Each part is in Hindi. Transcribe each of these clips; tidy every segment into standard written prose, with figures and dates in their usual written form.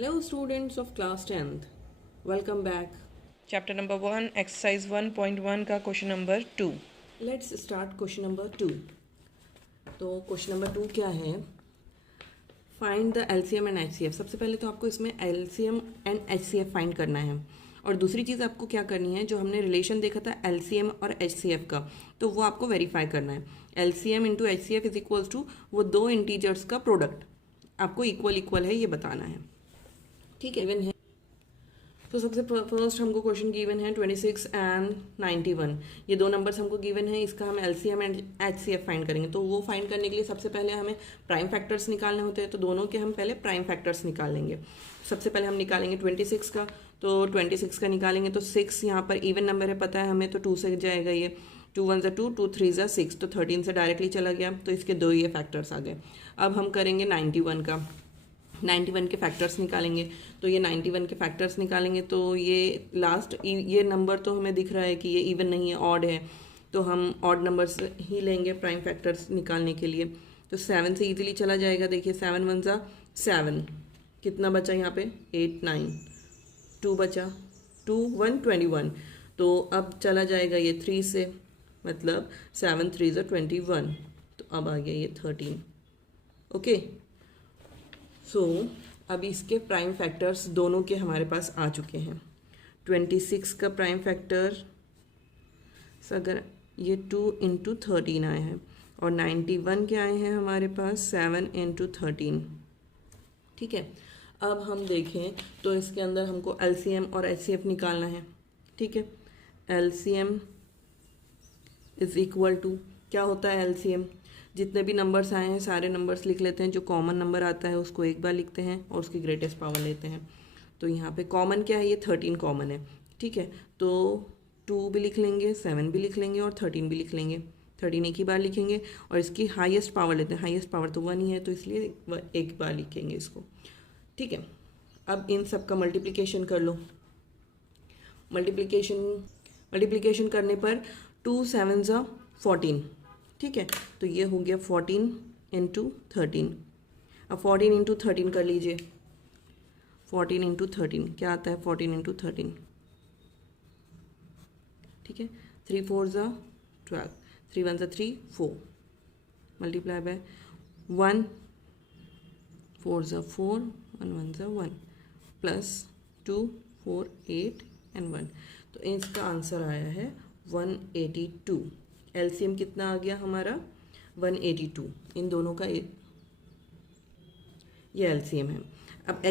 Hello, students of class 10th. Welcome back. Chapter number 1 exercise 1.1 का question number 2। Let's start question number 2. तो क्वेश्चन नंबर 2 क्या है? Find the LCM and HCF. सबसे पहले तो आपको इसमें एलसीएम एंड एचसीएफ फाइंड करना है, और दूसरी चीज़ आपको क्या करनी है, जो हमने रिलेशन देखा था एलसीएम और एचसीएफ का, तो वो आपको वेरीफाई करना है। LCM into HCF is equals to वो दो इंटीजर्स का प्रोडक्ट आपको इक्वल इक्वल है ये बताना है। ठीक है, इवन है। तो सबसे फर्स्ट हमको क्वेश्चन गिवन है 26 एंड 91। ये दो नंबर्स हमको गिवन है, इसका हम एलसीएम एंड एचसीएफ फाइंड करेंगे। तो वो फाइंड करने के लिए सबसे पहले हमें प्राइम फैक्टर्स निकालने होते हैं, तो दोनों के हम पहले प्राइम फैक्टर्स निकाल लेंगे। सबसे पहले हम निकालेंगे 26 का, तो 26 का निकालेंगे तो 6 यहाँ पर इवन नंबर है, पता है हमें, तो 2 से जाएगा ये। 2 1 ज़ा 2, 2 3 ज़ा 6, तो 13 से डायरेक्टली चला गया, तो इसके दो ये फैक्टर्स आ गए। अब हम करेंगे 91 का। 91 के फैक्टर्स निकालेंगे, तो ये 91 के फैक्टर्स निकालेंगे तो ये लास्ट ये नंबर तो हमें दिख रहा है कि ये इवन नहीं है, ऑड है, तो हम ऑड नंबर्स ही लेंगे प्राइम फैक्टर्स निकालने के लिए। तो 7 से इजीली चला जाएगा। देखिए 7 1 ज़ा 7, कितना बचा यहाँ पे 8 9, 2 बचा, 2 1 21, तो अब चला जाएगा ये 3 से, मतलब 7 3 ज़ा 21, तो अब आ गया ये 13। ओके, सो अब इसके प्राइम फैक्टर्स दोनों के हमारे पास आ चुके हैं। 26 का प्राइम फैक्टर अगर ये 2 इंटू 13 आए हैं, और 91 के आए हैं हमारे पास 7 इंटू 13। ठीक है, अब हम देखें तो इसके अंदर हमको एलसीएम और एचसीएफ निकालना है। ठीक है, एलसीएम इज इक्वल टू, क्या होता है एलसीएम, जितने भी नंबर्स आए हैं सारे नंबर्स लिख लेते हैं, जो कॉमन नंबर आता है उसको एक बार लिखते हैं और उसकी ग्रेटेस्ट पावर लेते हैं। तो यहाँ पे कॉमन क्या है, ये 13 कॉमन है। ठीक है, तो 2 भी लिख लेंगे, 7 भी लिख लेंगे और 13 भी लिख लेंगे। 13 एक ही बार लिखेंगे और इसकी हाईएस्ट पावर लेते हैं। हाईएस्ट पावर तो 1 ही है, तो इसलिए एक बार लिखेंगे इसको। ठीक है, अब इन सब का मल्टीप्लिकेशन कर लो। मल्टीप्लिकेशन करने पर 2 7 ज़ा 14। ठीक है, तो ये हो गया 14 इंटू 13। अब 14 इंटू 13 कर लीजिए। 14 इंटू 13 क्या आता है, 14 इंटू 13, ठीक है। 3 4 ज़ा 12, 3 1 ज़ा 3 4, मल्टीप्लाई बाय 1 4 ज़ा 4, 1 1 ज़ा 1, प्लस 2 4 8 एंड 1, तो इसका आंसर आया है 182। एलसीएम कितना आ गया हमारा, 182। इन दोनों का ये एलसीएम है। अब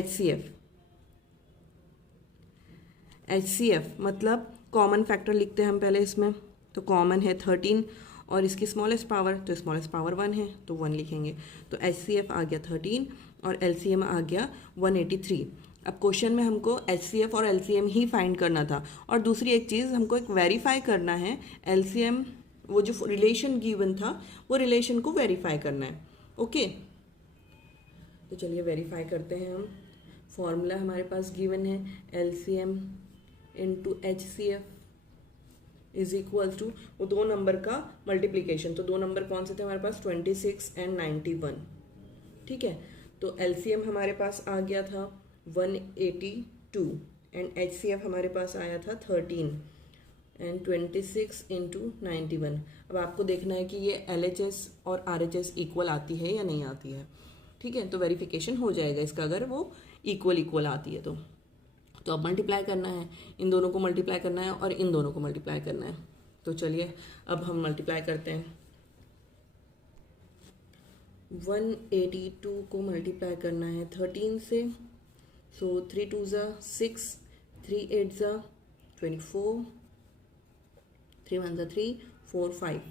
एचसीएफ मतलब कॉमन फैक्टर लिखते हैं हम पहले इसमें। तो कॉमन है 13 और इसकी स्मॉलेस्ट पावर, तो स्मॉलेस्ट पावर 1 है, तो 1 लिखेंगे। तो एचसीएफ आ गया 13 और एलसीएम आ गया 183। अब क्वेश्चन में हमको एचसीएफ और एलसीएम ही फाइंड करना था, और दूसरी एक चीज़ हमको एक वेरीफाई करना है। एलसीएम, वो जो रिलेशन गिवन था वो रिलेशन को वेरीफाई करना है। ओके, तो चलिए वेरीफाई करते हैं हम। फॉर्मूला हमारे पास गिवन है, LCM into HCF is equal to वो दो नंबर का मल्टीप्लीकेशन। तो दो नंबर कौन से थे हमारे पास, 26 एंड 91। ठीक है, तो एलसीएम हमारे पास आ गया था 182 एंड एचसीएफ हमारे पास आया था 13 एंड 26 इंटू 91। अब आपको देखना है कि ये एलएचएस और आरएचएस इक्वल आती है या नहीं आती है। ठीक है, तो वेरिफिकेशन हो जाएगा इसका अगर वो इक्वल आती है तो अब मल्टीप्लाई करना है, इन दोनों को मल्टीप्लाई करना है और इन दोनों को मल्टीप्लाई करना है। तो चलिए अब हम मल्टीप्लाई करते हैं। 182 को मल्टीप्लाई करना है 13 से, सो 3 2 ज़ा 6, 3 8 ज़ा 24, 3 1 ज़ा 3 4 5,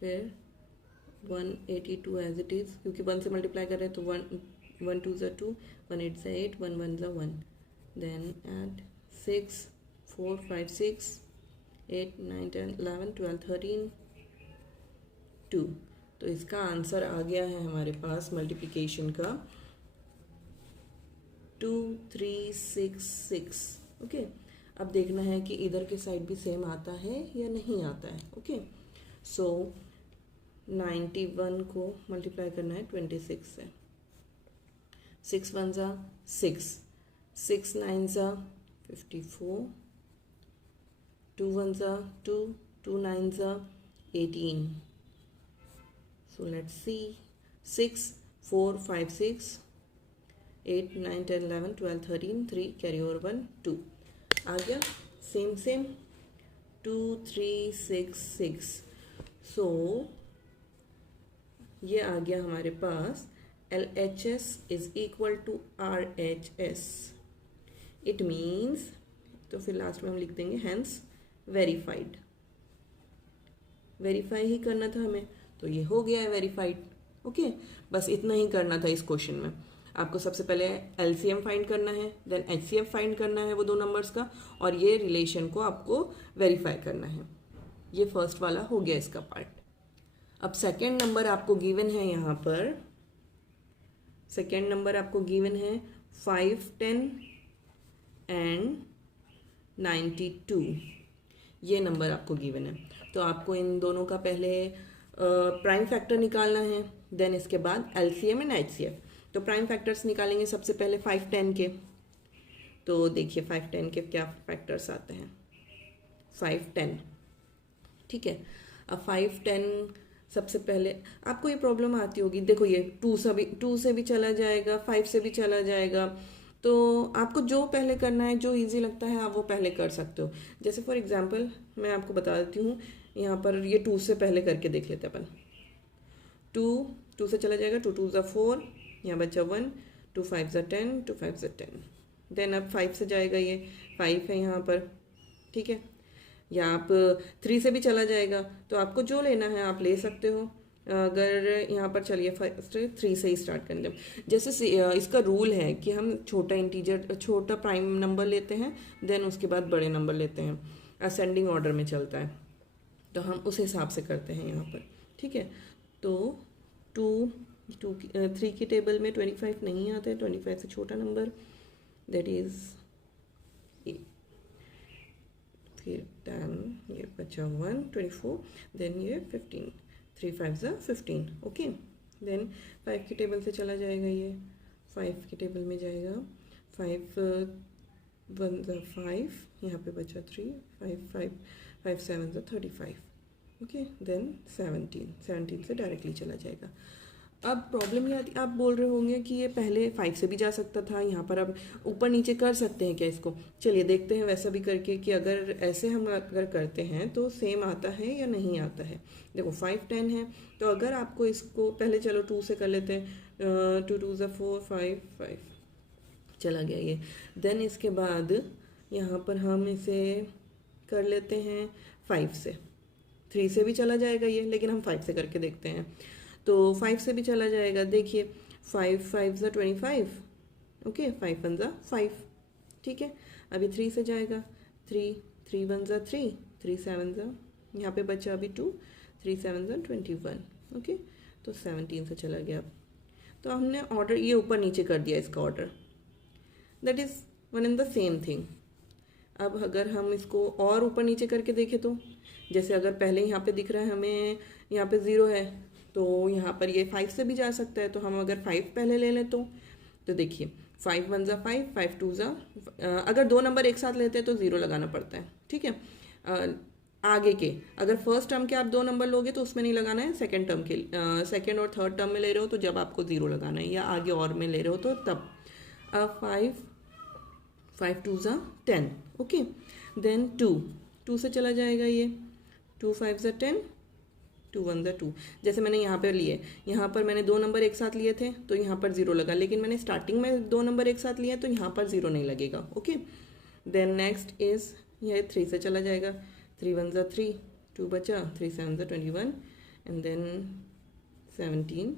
फिर 182 एज इट इज़, क्योंकि 1 से मल्टीप्लाई कर रहे हैं तो 1 2 ज़ा 2, 1 8 ज़ा 8, 1 1 ज़ा 1, देन एड 6 4 5 6 8 9 10 11 12 13 2। तो इसका आंसर आ गया है हमारे पास मल्टीप्लिकेशन का 2366। ओके, अब देखना है कि इधर के साइड भी सेम आता है या नहीं आता है। ओके, सो 91 को मल्टीप्लाई करना है 26 से, 6 1 ज़ा 6, 6 9 ज़ा 54, 2 1 ज़ा 2, 2 9 ज़ा 18. So let's see, 6 4 5 6, 8 9 10 11 12 13, 3 carry over 1 2 आ गया. सेम 2 3 6 6. सो ये आ गया हमारे पास LHS is equal to RHS. It means, तो फिर लास्ट में हम लिख देंगे हैंस वेरीफाइड. वेरीफाई ही करना था हमें, तो ये हो गया है वेरीफाइड. ओके, बस इतना ही करना था इस क्वेश्चन में. आपको सबसे पहले LCM फाइंड करना है, देन HCF फाइंड करना है वो दो नंबर्स का, और ये रिलेशन को आपको वेरीफाई करना है. ये फर्स्ट वाला हो गया इसका पार्ट. अब सेकेंड नंबर आपको गिवन है यहाँ पर. सेकेंड नंबर आपको गिवन है 5 10 एंड 92. ये नंबर आपको गिवन है. तो आपको इन दोनों का पहले प्राइम फैक्टर निकालना है, देन इसके बाद LCM एंड HCF. तो प्राइम फैक्टर्स निकालेंगे सबसे पहले 5 10 के. तो देखिए 5 10 के क्या फैक्टर्स आते हैं. 5 10, ठीक है. अब 5 10 सबसे पहले आपको ये प्रॉब्लम आती होगी. देखो ये 2 से भी चला जाएगा, 5 से भी चला जाएगा. तो आपको जो पहले करना है, जो इजी लगता है आप वो पहले कर सकते हो. जैसे फॉर एग्जांपल मैं आपको बता देती हूँ. यहाँ पर ये 2 से पहले करके देख लेते हैं अपन. 2 से चला जाएगा, 2 2 ज़ा 4, यहाँ बचा 1, 2 5 ज़ा 10, 2 5 ज़ा 10. देन अब 5 से जाएगा, ये 5 है यहाँ पर, ठीक है. या आप 3 से भी चला जाएगा, तो आपको जो लेना है आप ले सकते हो. अगर यहाँ पर चलिए फर्स्ट 3 से ही स्टार्ट करेंगे. जैसे इसका रूल है कि हम छोटा इंटीजर, छोटा प्राइम नंबर लेते हैं, देन उसके बाद बड़े नंबर लेते हैं. असेंडिंग ऑर्डर में चलता है, तो हम उस हिसाब से करते हैं यहाँ पर, ठीक है. तो 3 की टेबल में 25 नहीं आता है. 25 से छोटा नंबर, दैट इज़ 8. फिर 10, ये बचा 1, 24, देन ये 15, 3 5 ज़ा 15. ओके, देन 5 की टेबल से चला जाएगा, ये 5 की टेबल में जाएगा. 5 1 ज़ा 5, यहाँ पे बचा 3, 5 7 ज़ा 35. ओके, देन 17 से डायरेक्टली चला जाएगा. अब प्रॉब्लम ये आती, आप बोल रहे होंगे कि ये पहले 5 से भी जा सकता था, यहाँ पर अब ऊपर नीचे कर सकते हैं क्या इसको. चलिए देखते हैं वैसा भी करके कि अगर ऐसे हम अगर करते हैं तो सेम आता है या नहीं आता है. देखो 5 10 है, तो अगर आपको इसको पहले, चलो 2 से कर लेते हैं. 2 2 ज़ा 4, 5 5 चला गया ये. देन इसके बाद यहाँ पर हम इसे कर लेते हैं 5 से. 3 से भी चला जाएगा ये, लेकिन हम 5 से करके देखते हैं. तो 5 से भी चला जाएगा. देखिए 5 5 ज़ा 25. ओके, 5 1 ज़ा 5, ठीक है. अभी 3 से जाएगा. 3 1 ज़ा 3, 3 7 ज़ा, यहाँ पे बचा अभी 2, 3 7 ज़ा 21. ओके, तो 17 से चला गया. तो हमने ऑर्डर ये ऊपर नीचे कर दिया इसका order. That is one and the same thing. अब अगर हम इसको और ऊपर नीचे करके देखें तो, जैसे अगर पहले यहाँ पे दिख रहा है हमें, यहाँ पे 0 है, तो यहाँ पर ये 5 से भी जा सकता है. तो हम अगर 5 पहले ले लें तो देखिए 5 1 ज़ा 5, 5 2 ज़ा, अगर दो नंबर एक साथ लेते हैं तो 0 लगाना पड़ता है, ठीक है. आगे के अगर फर्स्ट टर्म के आप 2 नंबर लोगे तो उसमें नहीं लगाना है. सेकेंड टर्म के, सेकेंड और थर्ड टर्म में ले रहे हो तो जब आपको 0 लगाना है, या आगे और में ले रहे हो तो तब. 5 2 ज़ा 10. ओके, देन 2 से चला जाएगा ये. 2 5 ज़ा 10, 2 1 ज़ा 2. जैसे मैंने यहाँ पर लिए, यहाँ पर मैंने 2 नंबर एक साथ लिए थे तो यहाँ पर 0 लगा, लेकिन मैंने स्टार्टिंग में 2 नंबर एक साथ लिए तो यहाँ पर 0 नहीं लगेगा. ओके, देन नेक्स्ट इज़ ये 3 से चला जाएगा. 3 1 ज़ा 3, 2 बचा, 3 7 ज़ा 21, एंड देन 17.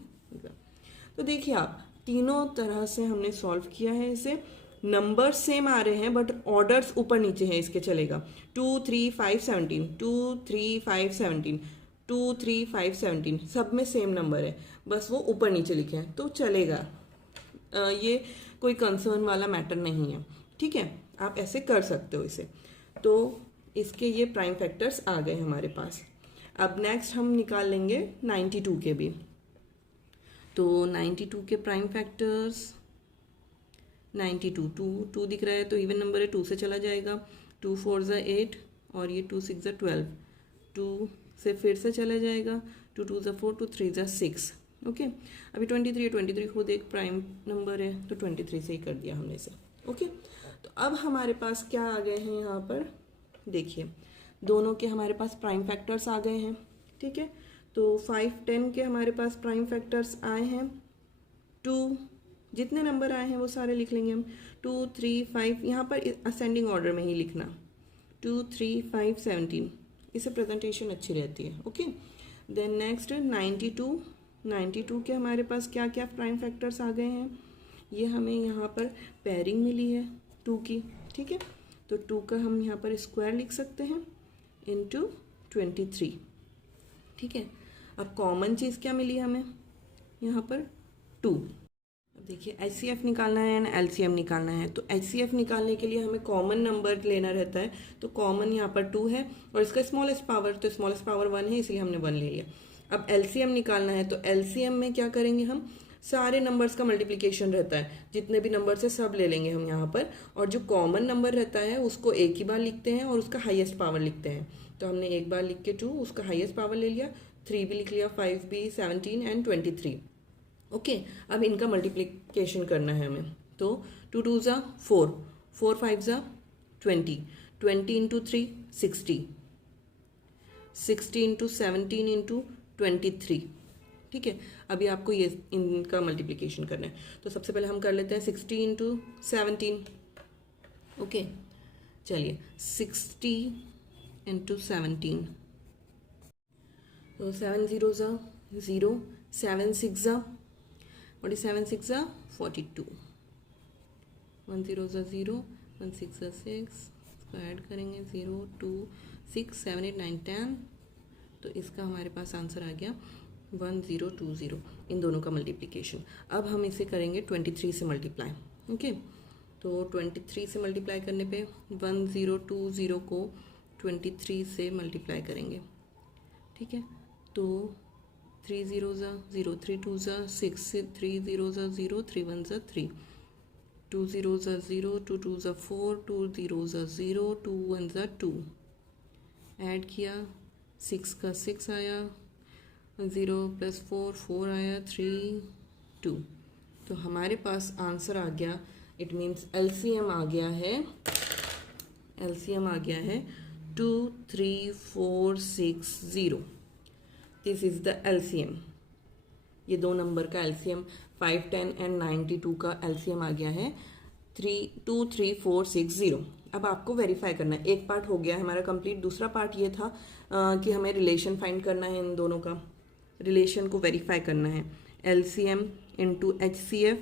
तो देखिए आप, तीनों तरह से हमने सॉल्व किया है इसे. नंबर सेम आ रहे हैं बट ऑर्डर्स ऊपर नीचे हैं इसके, चलेगा. 2 3 5 17, 2 3 5 17, 2 3 5 17, सब में सेम नंबर है, बस वो ऊपर नीचे लिखे हैं तो चलेगा. ये कोई कंसर्न वाला मैटर नहीं है, ठीक है. आप ऐसे कर सकते हो इसे. तो इसके ये प्राइम फैक्टर्स आ गए हमारे पास. अब नेक्स्ट हम निकाल लेंगे 92 के भी. तो 92 के प्राइम फैक्टर्स 92, टू दिख रहा है तो इवन नंबर है, 2 से चला जाएगा, 2 4 ज़ा 8 और ये 2 6 ज़ा 12, 2 से फिर से चला जाएगा, 2 2 ज़ा 4, 2 3 ज़ा 6। ओके, अभी 23 है, 23 खुद एक प्राइम नंबर है तो 23 से ही कर दिया हमने इसे। ओके, तो अब हमारे पास क्या आ गए हैं यहाँ पर, देखिए दोनों के हमारे पास प्राइम फैक्टर्स आ गए हैं। ठीक है, तो 5 10 के हमारे पास प्राइम फैक्टर्स आए हैं, 2 जितने नंबर आए हैं वो सारे लिख लेंगे हम, 2 3 5, यहाँ पर असेंडिंग ऑर्डर में ही लिखना, 2 3 5 17, इससे प्रेजेंटेशन अच्छी रहती है। ओके, देन नेक्स्ट 92 के हमारे पास क्या क्या प्राइम फैक्टर्स आ गए हैं, ये हमें यहाँ पर पेयरिंग मिली है 2 की। ठीक है, तो 2 का हम यहाँ पर स्क्वायर लिख सकते हैं इंटू 23। ठीक है, अब कॉमन चीज़ क्या मिली हमें यहाँ पर 2। देखिए HCF निकालना है एंड LCM निकालना है, तो HCF निकालने के लिए हमें कॉमन नंबर लेना रहता है, तो कॉमन यहाँ पर 2 है और इसका स्मॉलेस्ट पावर, तो स्मॉलेस्ट पावर 1 है इसलिए हमने 1 ले लिया। अब LCM निकालना है, तो LCM में क्या करेंगे हम, सारे नंबर्स का मल्टीप्लिकेशन रहता है, जितने भी नंबर्स है सब ले लेंगे हम यहाँ पर, और जो कॉमन नंबर रहता है उसको एक ही बार लिखते हैं और उसका हाईएस्ट पावर लिखते हैं। तो हमने एक बार लिख के 2, उसका हाईएस्ट पावर ले लिया, 3 भी लिख लिया, 5 भी, 17 एंड 23। ओके, अब इनका मल्टीप्लिकेशन करना है हमें, तो 2 2 ज़ा 4, 4 5 ज़ा 20, 20 इंटू 3 60, 60 इंटू 17 इंटू 23। ठीक है, अभी आपको ये इनका मल्टीप्लिकेशन करना है, तो सबसे पहले हम कर लेते हैं 60 इंटू 17। ओके, चलिए 60 इंटू 17, तो 7 0 ज़ा 0, 7 6 ज़ा 47, 6 ज़ा 42, 1 0 ज़ा 0, 1 6 ज़ा 6, इसको ऐड करेंगे 0 2 6 7 8 9 10, तो इसका हमारे पास आंसर आ गया 1020, इन दोनों का मल्टीप्लिकेशन। अब हम इसे करेंगे 23 से मल्टीप्लाई। ओके, तो 23 से मल्टीप्लाई करने पे 1020 को 23 से मल्टीप्लाई करेंगे। ठीक है, तो 3 0 ज़ा 0, 3 2 ज़ा 6, 3 0 ज़ा 0, 3 1 ज़ा 3, 2 0 ज़ा 0, 2 2 ज़ा 4, 2 0 ज़ा 0, 2 1 ज़ा 2, ऐड किया 6 का 6 आया, 0 प्लस 4 4 आया, 3 2, तो हमारे पास आंसर आ गया, इट मीन्स LCM आ गया है, LCM आ गया है 2 3 4 6 0। दिस इज़ द LCM, ये दो नंबर का LCM 5 10 एंड 92 का LCM आ गया है 2 3 4 6 0। अब आपको वेरीफाई करना है, एक पार्ट हो गया है हमारा कंप्लीट, दूसरा पार्ट ये था कि हमें रिलेशन फाइंड करना है, इन दोनों का रिलेशन को वेरीफाई करना है। LCM into HCF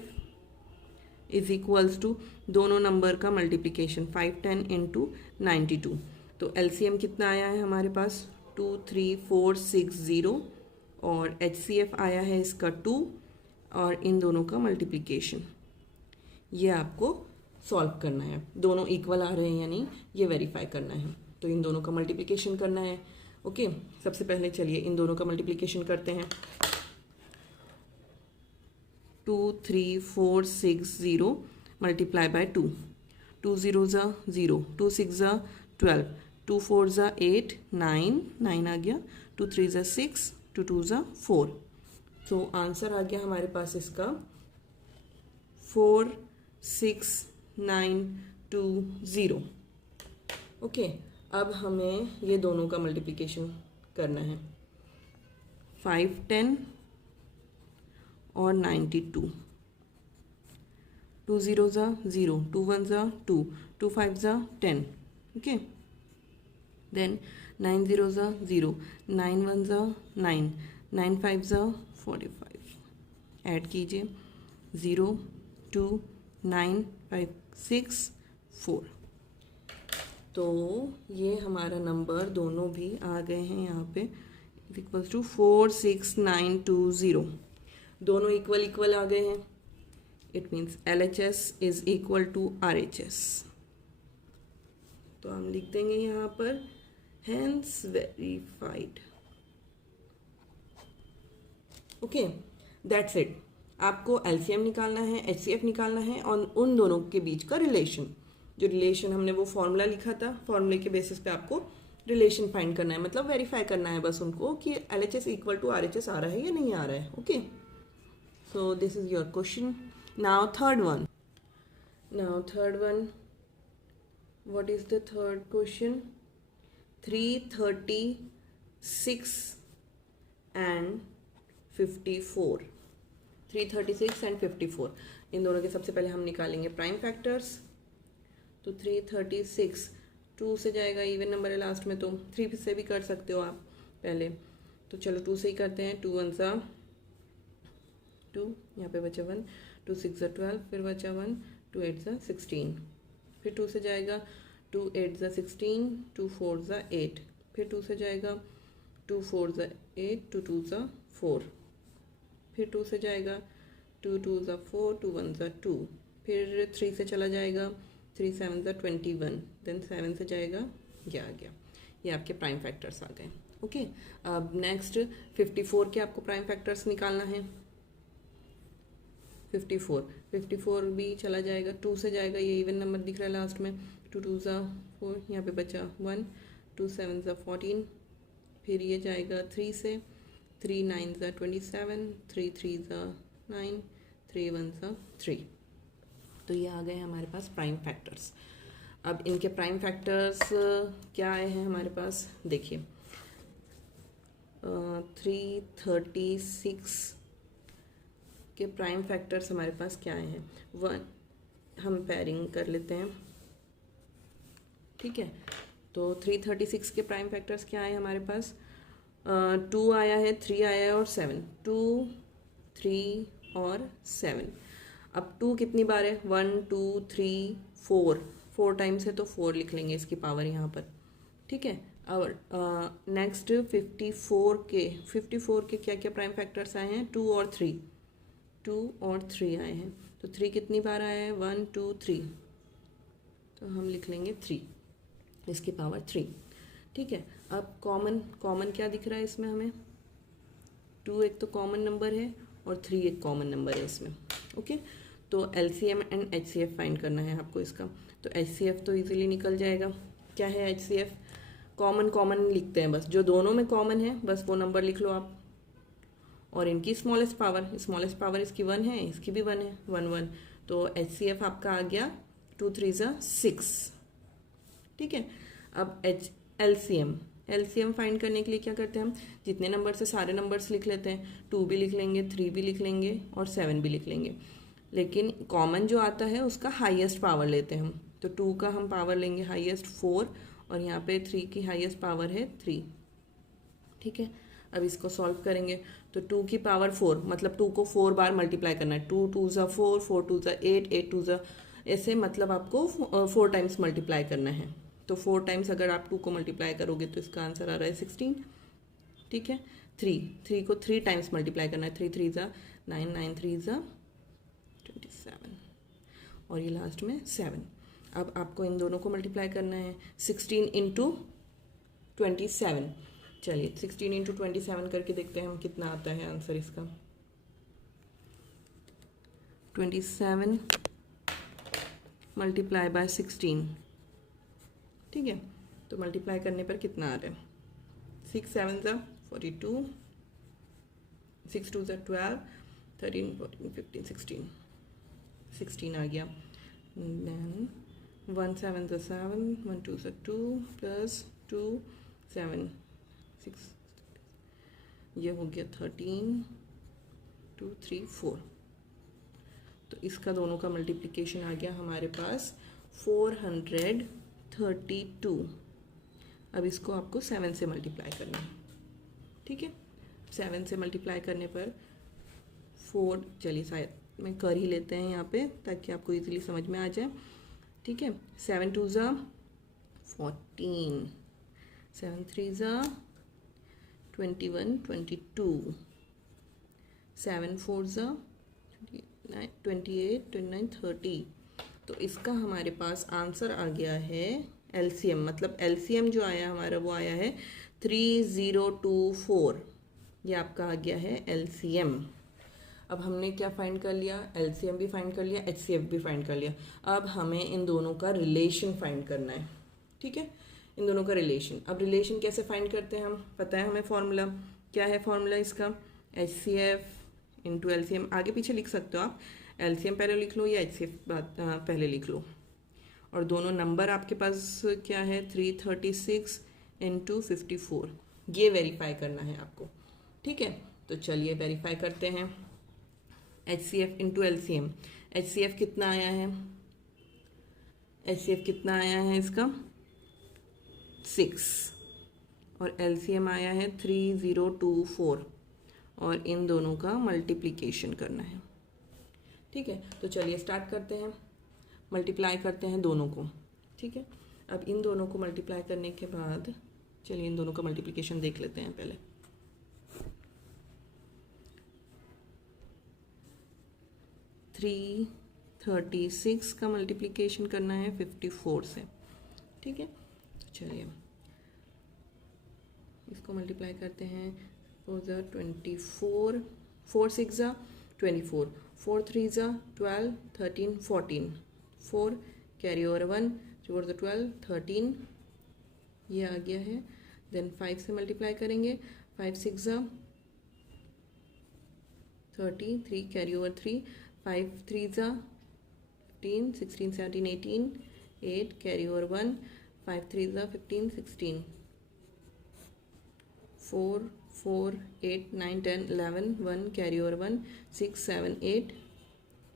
is equals to दोनों नंबर का मल्टीप्लिकेशन 5 10 इंटू 92, तो LCM कितना आया है हमारे पास 2 3 4 6 0 और HCF आया है इसका 2, और इन दोनों का मल्टीप्लिकेशन ये आपको सॉल्व करना है, दोनों इक्वल आ रहे हैं या नहीं ये वेरीफाई करना है, तो इन दोनों का मल्टीप्लिकेशन करना है। ओके, सबसे पहले चलिए इन दोनों का मल्टीप्लिकेशन करते हैं। 2 3 4 6 0 मल्टीप्लाई बाय 2, 2 0 ज़ा 0, 2 6 ज़ा 12, 2 4 ज़ा 8 9 9 आ गया, 2 3 ज़ा 6, 2 2 ज़ा 4, तो आंसर आ गया हमारे पास इसका 4 6 9 2 0। ओके, अब हमें ये दोनों का मल्टीप्लिकेशन करना है, 5 10 और 92, 2 0 ज़ा 0, 2 1 ज़ा 2, 2 5 ज़ा 10। ओके, देन 9 0 ज़ा 0, 9 1 ज़ा 9, 9 5 ज़ा 45, ऐड कीजिए 0 2 9 5 6 4, तो ये हमारा नंबर दोनों भी आ गए हैं यहाँ पे इक्वल्स टू 4 6 9 2 0, दोनों इक्वल इक्वल आ गए हैं, it means LHS is equal to RHS, तो हम लिख देंगे यहाँ पर hence verified। Okay, that's it. आपको एलसीएम निकालना है, एचसीएफ निकालना है और उन दोनों के बीच का रिलेशन, जो रिलेशन हमने वो फॉर्मूला लिखा था, फॉर्मूले के बेसिस पे आपको रिलेशन फाइंड करना है, मतलब वेरीफाई करना है बस उनको कि LHS इक्वल टू RHS आ रहा है या नहीं आ रहा है. Okay, so this is your question. Now third one. What is the third question? 336 and 54. 336 and 54, इन दोनों के सबसे पहले हम निकालेंगे प्राइम फैक्टर्स. तो 336 2 से जाएगा, इवन नंबर है लास्ट में, तो 3 से भी कर सकते हो आप पहले. तो चलो 2 से ही करते हैं. 2 1 सा 2, यहाँ पे बचा 1, 2 6 सा 12, फिर बचा 1, 2 8 सा 16, फिर 2 से जाएगा 2 8 सा 16, 2 4 सा 8, फिर 2 से जाएगा 2 4 सा 8, 2 2 सा 4, फिर 2 से जाएगा 2 2 सा 4, 2 1 सा 2, फिर 3 से चला जाएगा 3 7 सा 21, देन 7 से जाएगा, ये आ गया. ये आपके प्राइम फैक्टर्स आ गए. ओके, अब नेक्स्ट 54 के आपको प्राइम फैक्टर्स निकालना है. 54 भी चला जाएगा, 2 से जाएगा, ये इवन नंबर दिख रहा है लास्ट में, 2 2 सा 4, यहाँ पे बचा 1, 2 7 सा 14, फिर ये जाएगा 3 से, 3 9 सा 27, 3 3 सा 9, 3 1 सा 3. तो ये आ गए हमारे पास प्राइम फैक्टर्स. अब इनके प्राइम फैक्टर्स क्या आए हैं हमारे पास, देखिए. 336 के प्राइम फैक्टर्स हमारे पास क्या आए हैं. 1, हम पेयरिंग कर लेते हैं, ठीक है. तो 336 के प्राइम फैक्टर्स क्या आए हमारे पास, 2 आया है, 3 आया है और 7. 2 3 और 7. अब 2 कितनी बार है, 1 2 3 4 टाइम्स है, तो 4 लिख लेंगे इसकी पावर यहाँ पर, ठीक है. और नेक्स्ट 54 के क्या क्या प्राइम फैक्टर्स आए हैं, 2 और 3 आए हैं. तो 3 कितनी बार आया है, 1 2 3, तो हम लिख लेंगे 3 इसकी पावर 3, ठीक है. अब कॉमन क्या दिख रहा है इसमें हमें, 2 एक तो कॉमन नंबर है और 3 एक कॉमन नंबर है इसमें. ओके, तो LCM एंड HCF फाइंड करना है आपको इसका. तो HCF तो इजीली निकल जाएगा. क्या है HCF, कॉमन लिखते हैं बस, जो दोनों में कॉमन है बस वो नंबर लिख लो आप, और इनकी स्मॉलेस्ट पावर इसकी 1 है, इसकी भी 1 है, 1 1. तो HCF आपका आ गया 2 3 सा 6, ठीक है. अब LCM फाइंड करने के लिए क्या करते हैं हम, जितने नंबर से सारे नंबर्स लिख लेते हैं. 2 भी लिख लेंगे, 3 भी लिख लेंगे और 7 भी लिख लेंगे, लेकिन कॉमन जो आता है उसका हाईएस्ट पावर लेते हैं हम. तो 2 का हम पावर लेंगे हाईएस्ट 4, और यहाँ पे 3 की हाईएस्ट पावर है 3, ठीक है. अब इसको सॉल्व करेंगे तो 2 की पावर 4, मतलब 2 को 4 बार मल्टीप्लाई करना है. 2 2 सा 4, 4 2 सा 8, 8 2 सा, ऐसे मतलब आपको 4 टाइम्स मल्टीप्लाई करना है. तो 4 टाइम्स अगर आप 2 को मल्टीप्लाई करोगे तो इसका आंसर आ रहा है 16, ठीक है. 3 को 3 टाइम्स मल्टीप्लाई करना है. 3 3 सा 9, 9 3 सा 27, और ये लास्ट में 7. अब आपको इन दोनों को मल्टीप्लाई करना है. 16 इंटू 27, चलिए 16 इंटू 27 करके देखते हैं हम कितना आता है आंसर इसका. 27 मल्टीप्लाई बाय 16, ठीक है. तो मल्टीप्लाई करने पर कितना आ रहा है, 6 7 सा 42, 6 2 सा 12, 13 14 15 16 आ गया. देन 1 7 सा 7, 1 2 सा 2 प्लस 2 7 6, ये हो गया 13 2 3 4. तो इसका दोनों का मल्टीप्लिकेशन आ गया हमारे पास 432. अब इसको आपको 7 से मल्टीप्लाई करना है, ठीक है. 7 से मल्टीप्लाई करने पर 4, चलिए शायद मैं कर ही लेते हैं यहाँ पे ताकि आपको इजीली समझ में आ जाए, ठीक है. 7 2 ज़ा 14, 7 3 ज़ा 21 22, 7 4 ज़ा 28 29 30. तो इसका हमारे पास आंसर आ गया है LCM, मतलब LCM जो आया हमारा वो आया है 3024. ये आपका आ गया है LCM. अब हमने क्या फाइंड कर लिया, एलसीएम भी फाइंड कर लिया, एचसीएफ भी फाइंड कर लिया। अब हमें इन दोनों का रिलेशन फाइंड करना है, ठीक है, इन दोनों का रिलेशन। अब रिलेशन कैसे फाइंड करते हैं हम, पता है हमें फॉर्मूला, क्या है फॉर्मूला इसका, एचसीएफ इंटू एलसीएम। आगे पीछे लिख सकते हो आप, एलसीएम पहले लिख लो या एचसीएफ पहले लिख लो। और दोनों नंबर आपके पास क्या है, 336 इंटू 54, ये वेरीफाई करना है आपको, ठीक है। तो चलिए वेरीफाई करते हैं। H C F into L C M, H C F कितना आया है, एच सी एफ कितना आया है इसका 6, और एल सी एम आया है 3024, और इन दोनों का मल्टीप्लिकेशन करना है, ठीक है। तो चलिए स्टार्ट करते हैं, मल्टीप्लाई करते हैं दोनों को, ठीक है। अब इन दोनों को मल्टीप्लाई करने के बाद चलिए इन दोनों का मल्टीप्लिकेशन देख लेते हैं पहले। 336 का मल्टीप्लिकेशन करना है 54 से, ठीक है। तो चलिए इसको मल्टीप्लाई करते हैं, 24, 4 6 24, 4 3 12, 13 14, 4 कैरी ओवर 1, 3 12 13, ये आ गया है। देन 5 से मल्टीप्लाई करेंगे, 5 6 30, 3 carry over 3, 5 3 15, 16 17 18, 8 carry over 1, 5 3 15 16, 4 4 8 9 10 11, 1 carry over 1, 6 7 8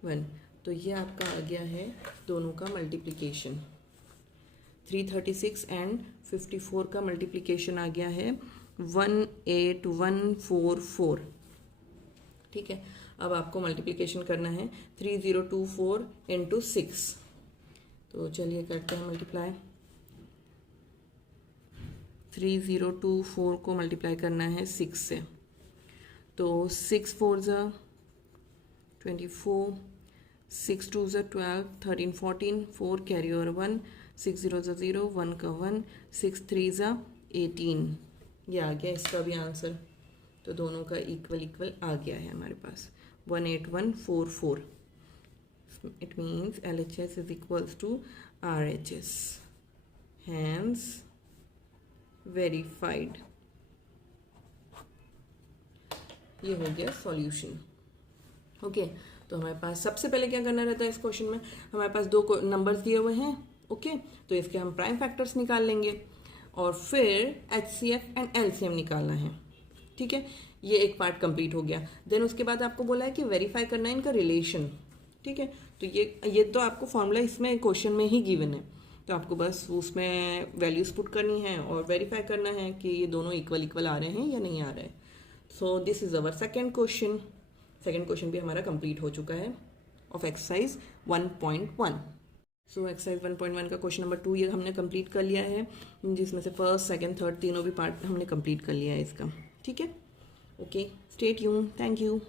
1। तो ये आपका आ गया है दोनों का मल्टीप्लिकेशन। 336 एंड 54 का मल्टीप्लिकेशन आ गया है 18144, ठीक है। अब आपको मल्टीप्लिकेशन करना है 3024 इंटू 6। तो चलिए करते हैं मल्टीप्लाई। 3024 को मल्टीप्लाई करना है 6 से, तो 6 4 24, 6 2 12, 13 14, 4 कैरी ओवर 1, 6 0 0, 1 का 1, 6 3 18, ये आ गया इसका भी आंसर। तो दोनों का इक्वल आ गया है हमारे पास 18144। It means LHS is equals to RHS, hence verified. ये हो गया सॉल्यूशन, ओके। तो हमारे पास सबसे पहले क्या करना रहता है इस क्वेश्चन में, हमारे पास दो नंबर्स दिए हुए हैं, ओके। तो इसके हम प्राइम फैक्टर्स निकाल लेंगे और फिर HCF एंड LCM निकालना है, ठीक है। ये एक पार्ट कंप्लीट हो गया। देन उसके बाद आपको बोला है कि वेरीफाई करना है इनका रिलेशन, ठीक है। तो ये तो आपको फॉर्मूला इसमें क्वेश्चन में ही गिवन है, तो आपको बस उसमें वैल्यूज पुट करनी है और वेरीफाई करना है कि ये दोनों इक्वल आ रहे हैं या नहीं आ रहे हैं। So this is our second question. Second question भी हमारा कंप्लीट हो चुका है ऑफ एक्सरसाइज 1.1। सो एक्सरसाइज 1.1 का क्वेश्चन नंबर 2 ये हमने कंप्लीट कर लिया है, जिसमें से फर्स्ट सेकंड थर्ड तीनों भी पार्ट हमने कंप्लीट कर लिया है इसका, ठीक है। Okay, stay tuned, thank you.